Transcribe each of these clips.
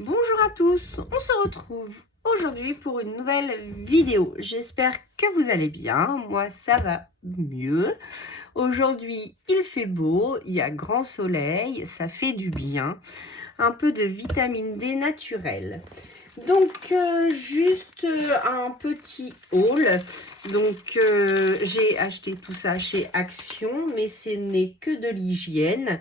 Bonjour à tous, on se retrouve aujourd'hui pour une nouvelle vidéo. J'espère que vous allez bien, moi ça va mieux. Aujourd'hui il fait beau, il y a grand soleil, ça fait du bien, un peu de vitamine D naturelle. Donc juste un petit haul. Donc j'ai acheté tout ça chez Action, mais ce n'est que de l'hygiène.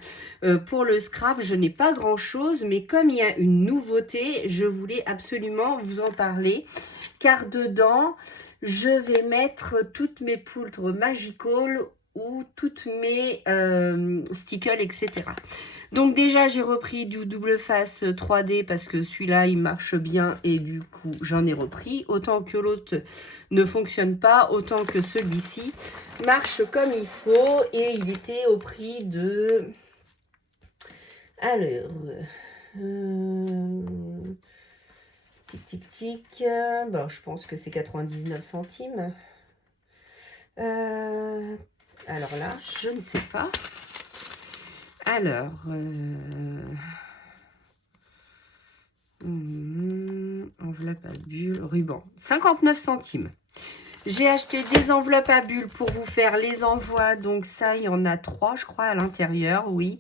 Pour le scrap, je n'ai pas grand chose, mais comme il y a une nouveauté, je voulais absolument vous en parler, car dedans je vais mettre toutes mes poudres Magical ou toutes mes stickers, etc. Donc déjà, j'ai repris du double face 3D parce que celui-là, il marche bien et du coup, j'en ai repris. Autant que l'autre ne fonctionne pas, autant que celui-ci marche comme il faut. Et il était au prix de... Alors... Tic, tic, tic. Bon, je pense que c'est 99 centimes. Alors là, je ne sais pas. Alors, enveloppe à bulles, ruban, 59 centimes. J'ai acheté des enveloppes à bulles pour vous faire les envois. Donc ça, il y en a 3, je crois, à l'intérieur, oui.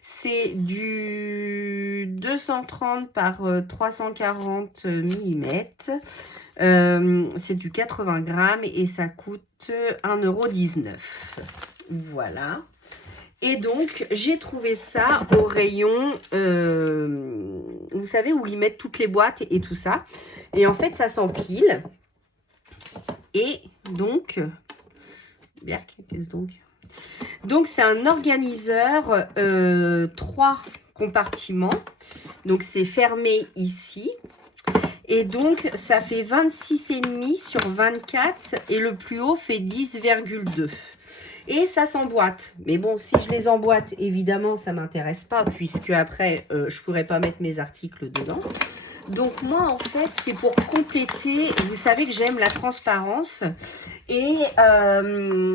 C'est du 230 par 340 mm. C'est du 80 grammes et ça coûte 1,19 €. Voilà. Et donc, j'ai trouvé ça au rayon, vous savez, où ils mettent toutes les boîtes et tout ça. Et en fait, ça s'empile. Et donc, Berk, qu'est-ce donc? Donc, c'est un organiseur 3 compartiments. Donc, c'est fermé ici. Et donc, ça fait 26,5 sur 24. Et le plus haut fait 10,2. Et ça s'emboîte. Mais bon, si je les emboîte, évidemment, ça ne m'intéresse pas, puisque après, je ne pourrais pas mettre mes articles dedans. Donc moi, en fait, c'est pour compléter. Vous savez que j'aime la transparence. Et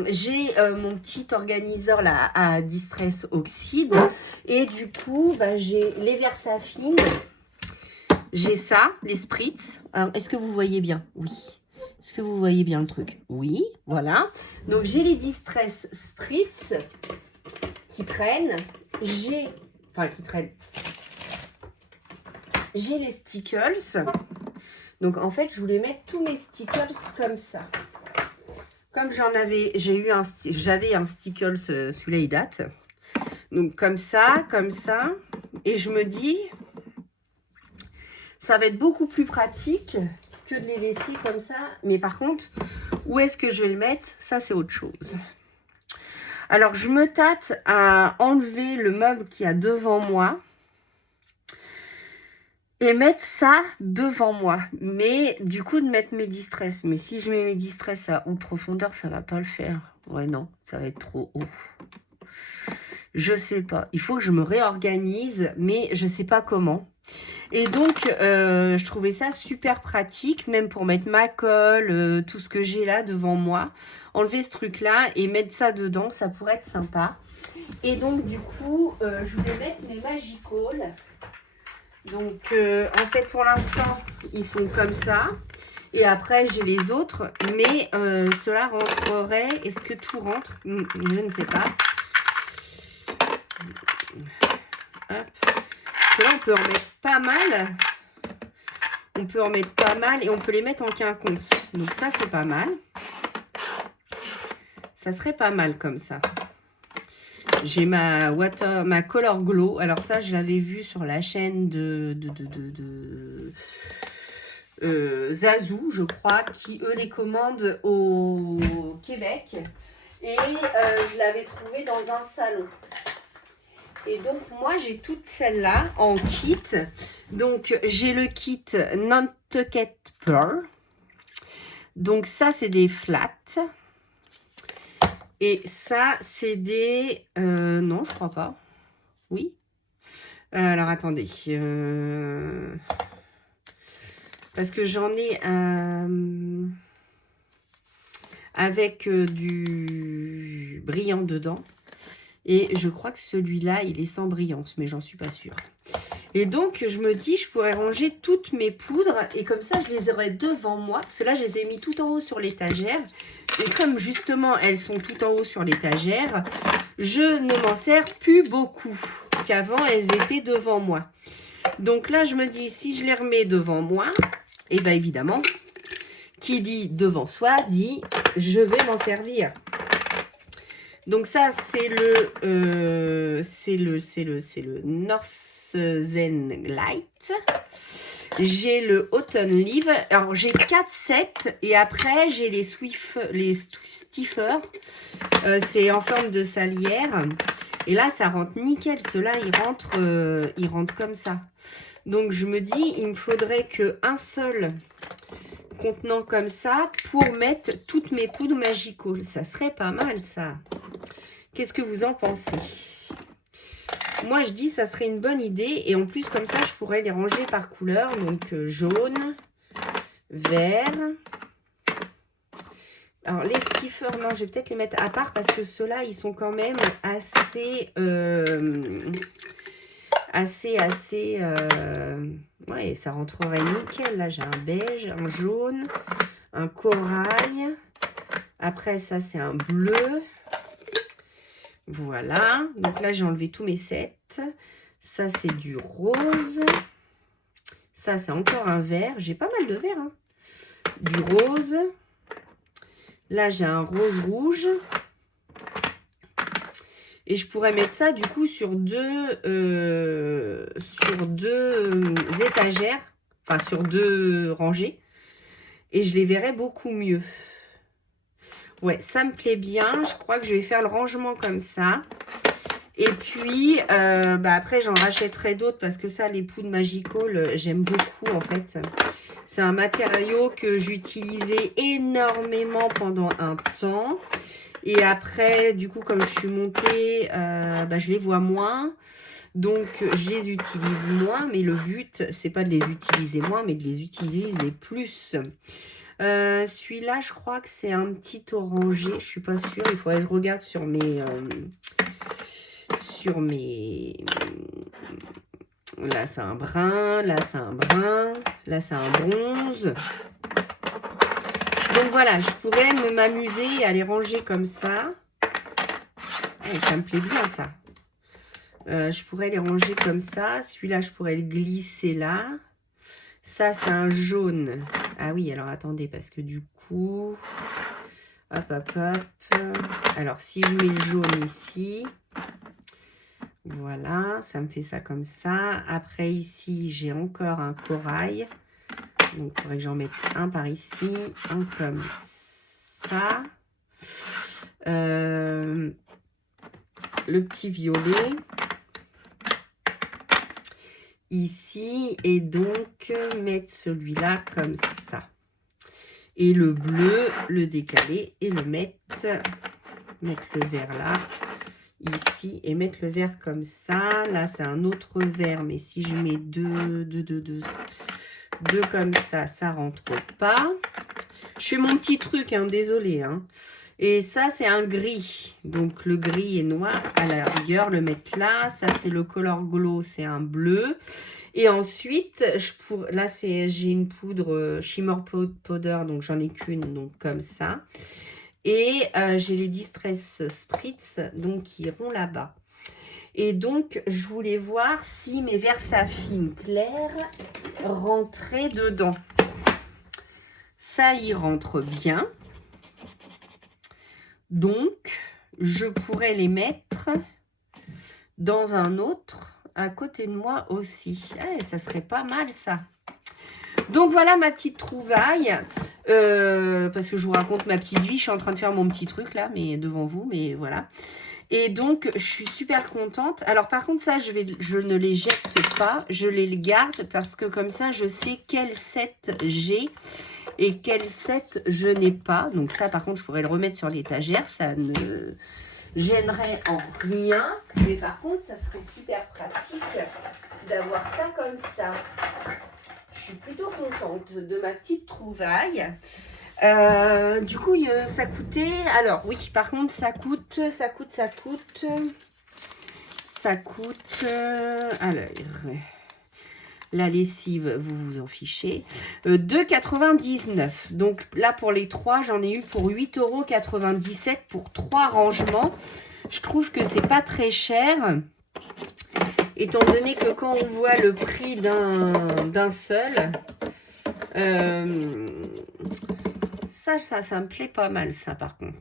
j'ai mon petit organiseur là à Distress Oxyde. Et du coup, bah, j'ai les Versafine. J'ai ça, les spritz. Alors, est-ce que vous voyez bien? Oui. Est-ce que vous voyez bien le truc? Oui, voilà. Donc, j'ai les Distress Spritz qui traînent. J'ai les stickers. Donc, en fait, je voulais mettre tous mes stickers comme ça. Comme j'avais un stickers, celui-là, il date. Donc, comme ça. Et je me dis, ça va être beaucoup plus pratique que de les laisser comme ça. Mais par contre, où est-ce que je vais le mettre? Ça, c'est autre chose. Alors, je me tâte à enlever le meuble qui a devant moi et mettre ça devant moi. Mais du coup, de mettre mes distress. Mais si je mets mes distress à haute profondeur, ça va pas le faire. Ouais, non, ça va être trop haut. Je sais pas. Il faut que je me réorganise, mais je sais pas comment. Et donc, je trouvais ça super pratique, même pour mettre ma colle, tout ce que j'ai là devant moi. Enlever ce truc-là et mettre ça dedans, ça pourrait être sympa. Et donc, du coup, je vais mettre mes Magical. Donc, en fait, pour l'instant, ils sont comme ça. Et après, j'ai les autres. Mais cela rentrerait. Est-ce que tout rentre? Je ne sais pas. Hop. Parce que là, on peut en mettre pas mal. On peut en mettre pas mal et on peut les mettre en quinconce. Donc ça, c'est pas mal. Ça serait pas mal comme ça. J'ai ma Color Glow. Alors ça, je l'avais vu sur la chaîne de Zazou, je crois, qui eux les commandent au Québec. Et je l'avais trouvé dans un salon. Et donc, moi, j'ai toutes celles-là en kit. Donc, j'ai le kit Nantucket Pearl. Donc, ça, c'est des flats. Et ça, c'est des... non, je crois pas. Oui. Alors, attendez. Parce que j'en ai avec du brillant dedans. Et je crois que celui-là, il est sans brillance, mais j'en suis pas sûre. Et donc, je me dis, je pourrais ranger toutes mes poudres et comme ça, je les aurai devant moi. Parce que là, je les ai mis tout en haut sur l'étagère. Et comme justement, elles sont tout en haut sur l'étagère, je ne m'en sers plus beaucoup. Qu'avant, elles étaient devant moi. Donc là, je me dis, si je les remets devant moi, et bien évidemment, qui dit devant soi, dit je vais m'en servir. Donc ça, c'est le Northern Light. J'ai le Autumn Leaf. Alors, j'ai 4 sets. Et après, j'ai les Stiffer. C'est en forme de salière. Et là, ça rentre nickel. Ceux-là, ils rentrent comme ça. Donc, je me dis, il me faudrait qu'un seul contenant comme ça pour mettre toutes mes poudres Magical. Ça serait pas mal, ça. Qu'est-ce que vous en pensez? Moi, je dis ça serait une bonne idée. Et en plus, comme ça, je pourrais les ranger par couleur. Donc, jaune, vert. Alors, les stiffers, non, je vais peut-être les mettre à part parce que ceux-là, ils sont quand même assez... ouais, ça rentrerait nickel. Là, j'ai un beige, un jaune, un corail. Après, ça, c'est un bleu. Voilà. Donc là, j'ai enlevé tous mes sets. Ça, c'est du rose. Ça, c'est encore un vert. J'ai pas mal de vert, hein. Du rose. Là, j'ai un rose rouge. Et je pourrais mettre ça, du coup, sur deux étagères. Enfin, sur 2 rangées. Et je les verrais beaucoup mieux. Ouais, ça me plaît bien. Je crois que je vais faire le rangement comme ça. Et puis, après, j'en rachèterai d'autres parce que ça, les poudres Magical, j'aime beaucoup, en fait. C'est un matériau que j'utilisais énormément pendant un temps. Et après, du coup, comme je suis montée, je les vois moins. Donc, je les utilise moins. Mais le but, c'est pas de les utiliser moins, mais de les utiliser plus. Celui-là, je crois que c'est un petit orangé. Je suis pas sûre. Il faudrait que je regarde sur mes... Là, c'est un brun. Là, c'est un brun. Là, c'est un bronze. Donc, voilà. Je pourrais m'amuser à les ranger comme ça. Et ça me plaît bien, ça. Je pourrais les ranger comme ça. Celui-là, je pourrais le glisser là. Ça, c'est un jaune. Ah oui, alors attendez, parce que du coup... Hop, hop, hop. Alors, si je mets le jaune ici... Voilà, ça me fait ça comme ça. Après, ici, j'ai encore un corail. Donc, il faudrait que j'en mette un par ici. Un comme ça. Le petit violet. Ici. Et donc, mettre celui-là comme ça. Et le bleu, le décaler et le mettre le vert là. Ici et mettre le vert comme ça. Là, c'est un autre vert, mais si je mets deux comme ça, ça rentre pas. Je fais mon petit truc, hein, désolé. Hein. Et ça, c'est un gris. Donc, le gris et noir, à la rigueur, le mettre là. Ça, c'est le Color Glow, c'est un bleu. Et ensuite, là, j'ai une poudre Shimmer Powder, donc j'en ai qu'une, donc comme ça. Et j'ai les Distress Spritz, donc qui iront là-bas. Et donc, je voulais voir si mes Versafine clairs rentraient dedans. Ça y rentre bien. Donc, je pourrais les mettre dans un autre à côté de moi aussi. Ah, ça serait pas mal, ça. Donc, voilà ma petite trouvaille. Parce que je vous raconte ma petite vie. Je suis en train de faire mon petit truc, là, mais devant vous. Mais voilà. Et donc, je suis super contente. Alors, par contre, ça, je ne les jette pas. Je les garde parce que comme ça, je sais quel set j'ai et quel set je n'ai pas. Donc, ça, par contre, je pourrais le remettre sur l'étagère. Ça ne gênerait en rien. Mais par contre, ça serait super pratique d'avoir ça comme ça. Je suis plutôt contente de ma petite trouvaille. Du coup, ça coûtait... Alors, oui, par contre, ça coûte... Alors, La lessive, vous vous en fichez. 2,99 €. Donc là, pour les 3, j'en ai eu pour 8,97 € pour 3 rangements. Je trouve que c'est pas très cher. Étant donné que quand on voit le prix d'un seul, ça me plaît pas mal, ça, par contre.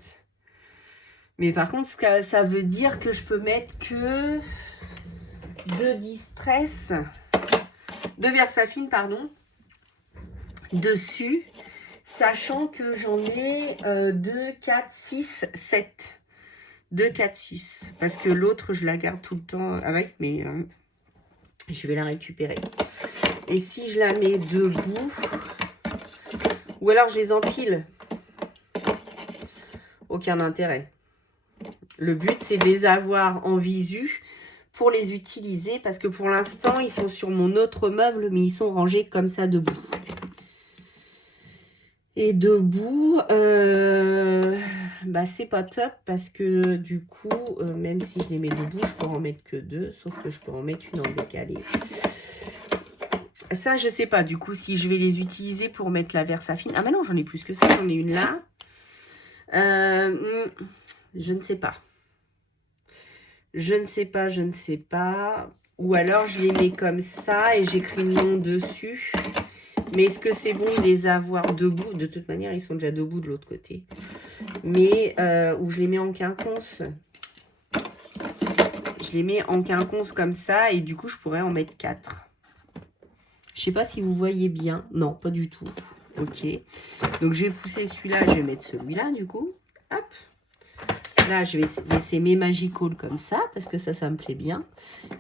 Mais par contre, ça veut dire que je peux mettre que 2 Distress, 2 Versafine, pardon, dessus, sachant que j'en ai 2, 4, 6, 7. 2, 4, 6. Parce que l'autre, je la garde tout le temps avec, mais je vais la récupérer. Et si je la mets debout, ou alors je les empile, aucun intérêt. Le but, c'est de les avoir en visu pour les utiliser, parce que pour l'instant, ils sont sur mon autre meuble, mais ils sont rangés comme ça debout. Et debout, bah, c'est pas top, parce que du coup, même si je les mets debout, je peux en mettre que 2, sauf que je peux en mettre une en décalé. Ça, je sais pas, du coup, si je vais les utiliser pour mettre la Versafine. Ah, mais non, j'en ai plus que ça, j'en ai une là. Je ne sais pas. Je ne sais pas, je ne sais pas. Ou alors, je les mets comme ça et j'écris le nom dessus. Mais est-ce que c'est bon de les avoir debout? De toute manière, ils sont déjà debout de l'autre côté. Mais, où je les mets en quinconce. Je les mets en quinconce comme ça et du coup, je pourrais en mettre 4. Je ne sais pas si vous voyez bien. Non, pas du tout. Ok. Donc, je vais pousser celui-là. Je vais mettre celui-là, du coup. Hop. Là, je vais laisser mes Magical comme ça, parce que ça me plaît bien.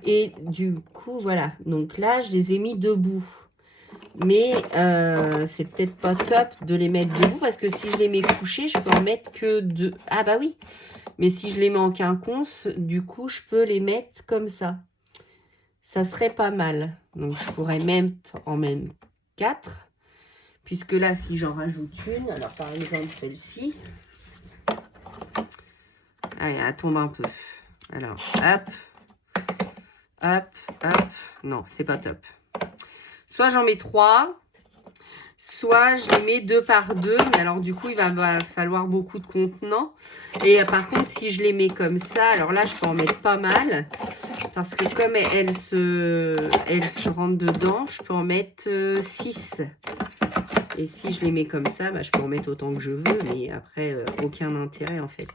Et du coup, voilà. Donc là, je les ai mis debout. Mais c'est peut-être pas top de les mettre debout, parce que si je les mets couchés, je peux en mettre que 2. Ah bah oui. Mais si je les mets en quinconce, du coup, je peux les mettre comme ça. Ça serait pas mal. Donc, je pourrais même en même 4. Puisque là, si j'en rajoute une, alors par exemple celle-ci. Allez, elle tombe un peu. Alors, hop, hop, hop. Non, c'est pas top. Soit j'en mets 3, soit je les mets 2 par 2. Mais alors, du coup, il va falloir beaucoup de contenants. Et par contre, si je les mets comme ça, alors là, je peux en mettre pas mal. Parce que comme elle se rentre dedans, je peux en mettre 6. Et si je les mets comme ça, bah, je peux en mettre autant que je veux. Mais après, aucun intérêt, en fait.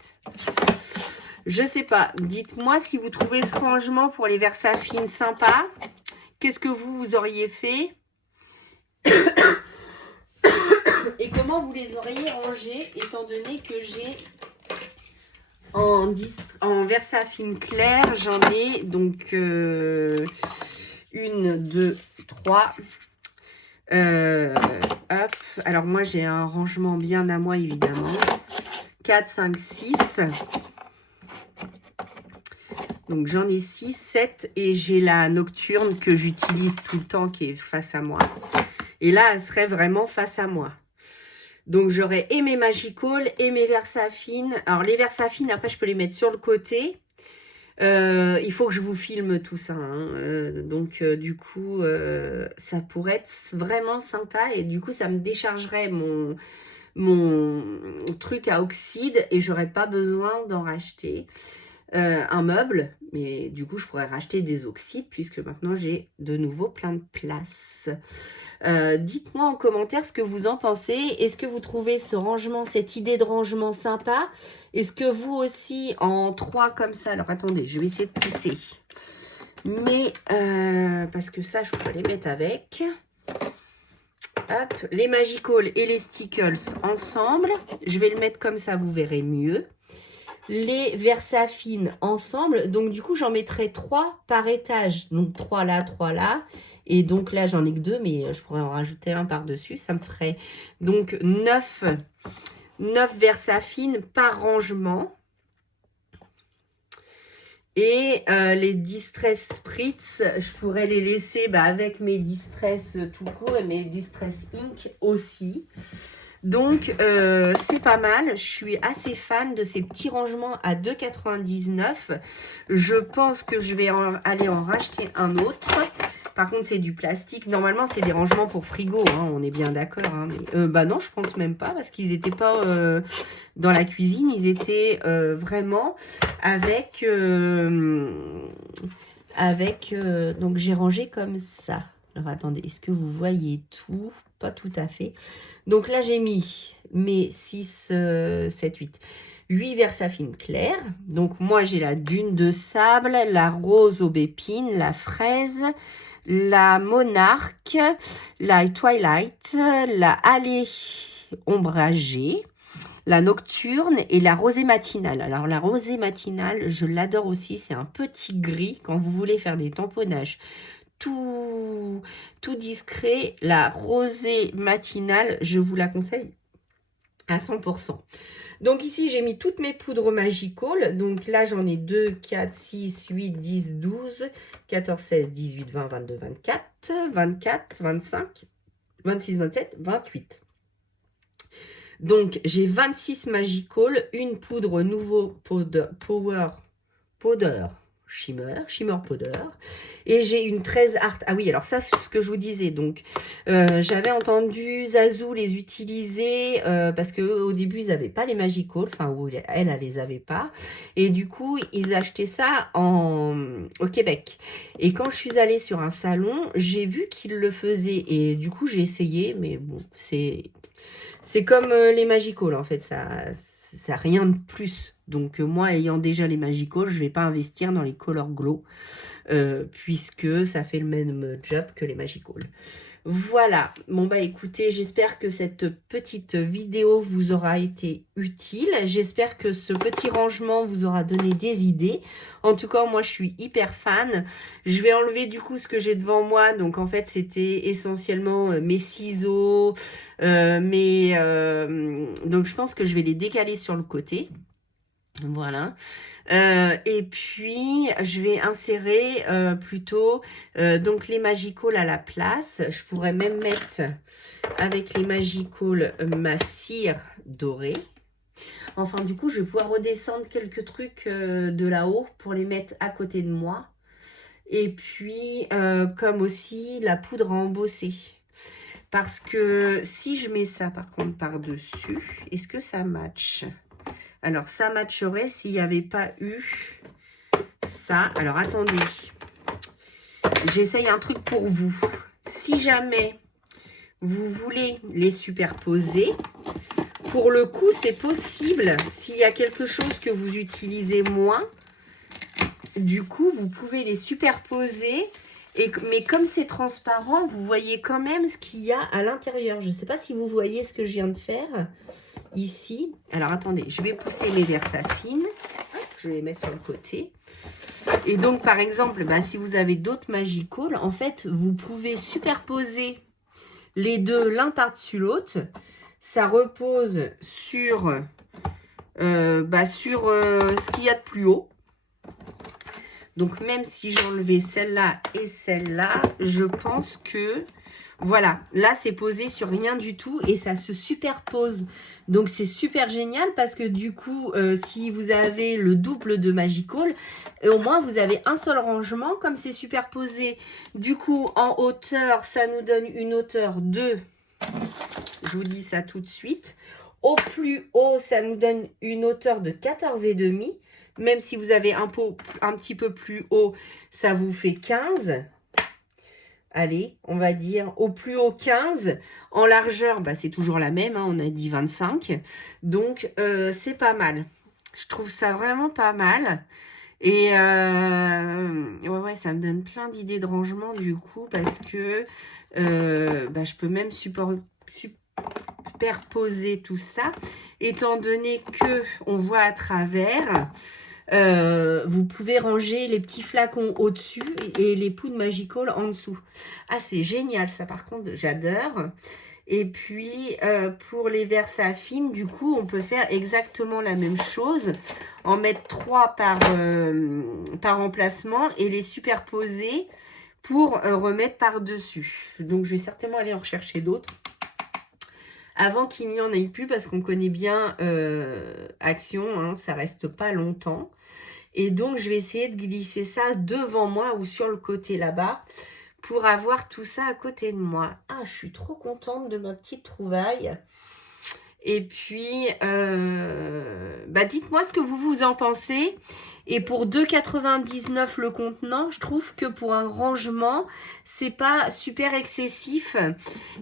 Je sais pas. Dites-moi si vous trouvez ce rangement pour les Versafine sympa. Qu'est-ce que vous auriez fait? Et comment vous les auriez rangés, étant donné que j'ai en Versafine clair, j'en ai donc 1, 2, 3. Hop. Alors moi, j'ai un rangement bien à moi, évidemment. 4, 5, 6. Donc, j'en ai 6, 7 et j'ai la nocturne que j'utilise tout le temps qui est face à moi. Et là, elle serait vraiment face à moi. Donc, j'aurais et mes Magical et mes Versafine. Alors, les Versafine, après, je peux les mettre sur le côté. Il faut que je vous filme tout ça. Hein. Donc, du coup, ça pourrait être vraiment sympa. Et du coup, ça me déchargerait mon truc à oxyde et j'aurais pas besoin d'en racheter. Un meuble, mais du coup je pourrais racheter des oxydes puisque maintenant j'ai de nouveau plein de place. Dites-moi en commentaire ce que vous en pensez. Est-ce que vous trouvez ce rangement, cette idée de rangement sympa? Est-ce que vous aussi en 3 comme ça? Alors attendez, je vais essayer de pousser, mais parce que ça je peux les mettre avec. Hop, les Magical et les Stickles ensemble. Je vais le mettre comme ça, vous verrez mieux. Les Versafine ensemble. Donc, du coup, j'en mettrai 3 par étage. Donc, 3 là, 3 là. Et donc, là, j'en ai que 2, mais je pourrais en rajouter un par-dessus. Ça me ferait donc 9 Versafine par rangement. Et les Distress Spritz, je pourrais les laisser avec mes Distress tout court et mes Distress Ink aussi. Donc, c'est pas mal. Je suis assez fan de ces petits rangements à 2,99 €. Je pense que je vais aller en racheter un autre Par contre, c'est du plastique. Normalement, c'est des rangements pour frigo, hein, on est bien d'accord. Hein, mais, bah non, je pense même pas, parce qu'ils n'étaient pas dans la cuisine. Ils étaient vraiment avec... donc, j'ai rangé comme ça. Alors, attendez, est-ce que vous voyez tout? Pas tout à fait. Donc là, j'ai mis mes 6, 7, 8 Versafine clairs. Donc moi, j'ai la dune de sable, la rose aubépine, la fraise, la monarque, la twilight, la allée ombragée, la nocturne et la rosée matinale. Alors la rosée matinale, je l'adore aussi. C'est un petit gris quand vous voulez faire des tamponnages tout discret. La rosée matinale, je vous la conseille à 100%. Donc ici, j'ai mis toutes mes poudres Magical. Donc là, j'en ai 2, 4, 6, 8, 10, 12, 14, 16, 18, 20, 22, 24, 24, 25, 26, 27, 28. Donc, j'ai 26 Magical, une poudre nouveau powder Shimmer Powder. Et j'ai une 13 Art. Ah oui, alors ça, c'est ce que je vous disais. Donc, j'avais entendu Zazou les utiliser parce qu'au début, ils n'avaient pas les Magical. Enfin, elle les avait pas. Et du coup, ils achetaient ça au Québec. Et quand je suis allée sur un salon, j'ai vu qu'ils le faisaient. Et du coup, j'ai essayé. Mais bon, c'est comme les Magical, en fait. Ça n'a rien de plus. Donc, moi, ayant déjà les Magical, je ne vais pas investir dans les Color Glow, puisque ça fait le même job que les Magical. Voilà. Bon, bah, écoutez, j'espère que cette petite vidéo vous aura été utile. J'espère que ce petit rangement vous aura donné des idées. En tout cas, moi, je suis hyper fan. Je vais enlever, du coup, ce que j'ai devant moi. Donc, en fait, c'était essentiellement mes ciseaux. Donc, je pense que je vais les décaler sur le côté. Voilà. Et puis, je vais insérer plutôt donc les Magical à la place. Je pourrais même mettre avec les Magical ma cire dorée. Enfin, du coup, je vais pouvoir redescendre quelques trucs de là-haut pour les mettre à côté de moi. Et puis, comme aussi la poudre à embosser. Parce que si je mets ça, par contre, par-dessus, est-ce que ça match ? Alors, ça matcherait s'il n'y avait pas eu ça. Alors, attendez. J'essaye un truc pour vous. Si jamais vous voulez les superposer, pour le coup, c'est possible. S'il y a quelque chose que vous utilisez moins, du coup, vous pouvez les superposer. Mais comme c'est transparent, vous voyez quand même ce qu'il y a à l'intérieur. Je ne sais pas si vous voyez ce que je viens de faire ici. Alors, attendez, je vais pousser mes Versafine. Je vais les mettre sur le côté. Et donc, par exemple, bah, si vous avez d'autres Magical, en fait, vous pouvez superposer les deux l'un par-dessus l'autre. Ça repose sur, ce qu'il y a de plus haut. Donc, même si j'enlevais celle-là et celle-là, je pense que, voilà, là, c'est posé sur rien du tout et ça se superpose. Donc, c'est super génial parce que du coup, si vous avez le double de Magical, au moins, vous avez un seul rangement. Comme c'est superposé, du coup, en hauteur, ça nous donne une hauteur de, je vous dis ça tout de suite. Au plus haut, ça nous donne une hauteur de 14,5. Même si vous avez un petit peu plus haut, ça vous fait 15. Allez, on va dire au plus haut 15. En largeur, bah, c'est toujours la même, hein, on a dit 25. Donc, c'est pas mal. Je trouve ça vraiment pas mal. Et ouais, ça me donne plein d'idées de rangement du coup, parce que je peux même superposer tout ça. Étant donné que on voit à travers... vous pouvez ranger les petits flacons au-dessus et les poudres Magical en dessous. Ah, c'est génial ça, par contre, j'adore. Et puis, pour les Versafine, du coup, on peut faire exactement la même chose. En mettre 3 par emplacement et les superposer pour remettre par-dessus. Donc, je vais certainement aller en rechercher d'autres avant qu'il n'y en ait plus, parce qu'on connaît bien Action, hein, ça reste pas longtemps. Et donc, je vais essayer de glisser ça devant moi ou sur le côté là-bas pour avoir tout ça à côté de moi. Ah, je suis trop contente de ma petite trouvaille. Et puis, dites-moi ce que vous en pensez. Et pour 2,99 € le contenant, je trouve que pour un rangement, c'est pas super excessif.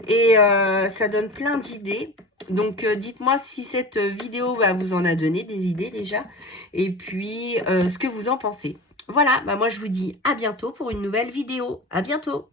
Et ça donne plein d'idées. Donc, dites-moi si cette vidéo vous en a donné des idées déjà. Et puis, ce que vous en pensez. Voilà, moi je vous dis à bientôt pour une nouvelle vidéo. À bientôt!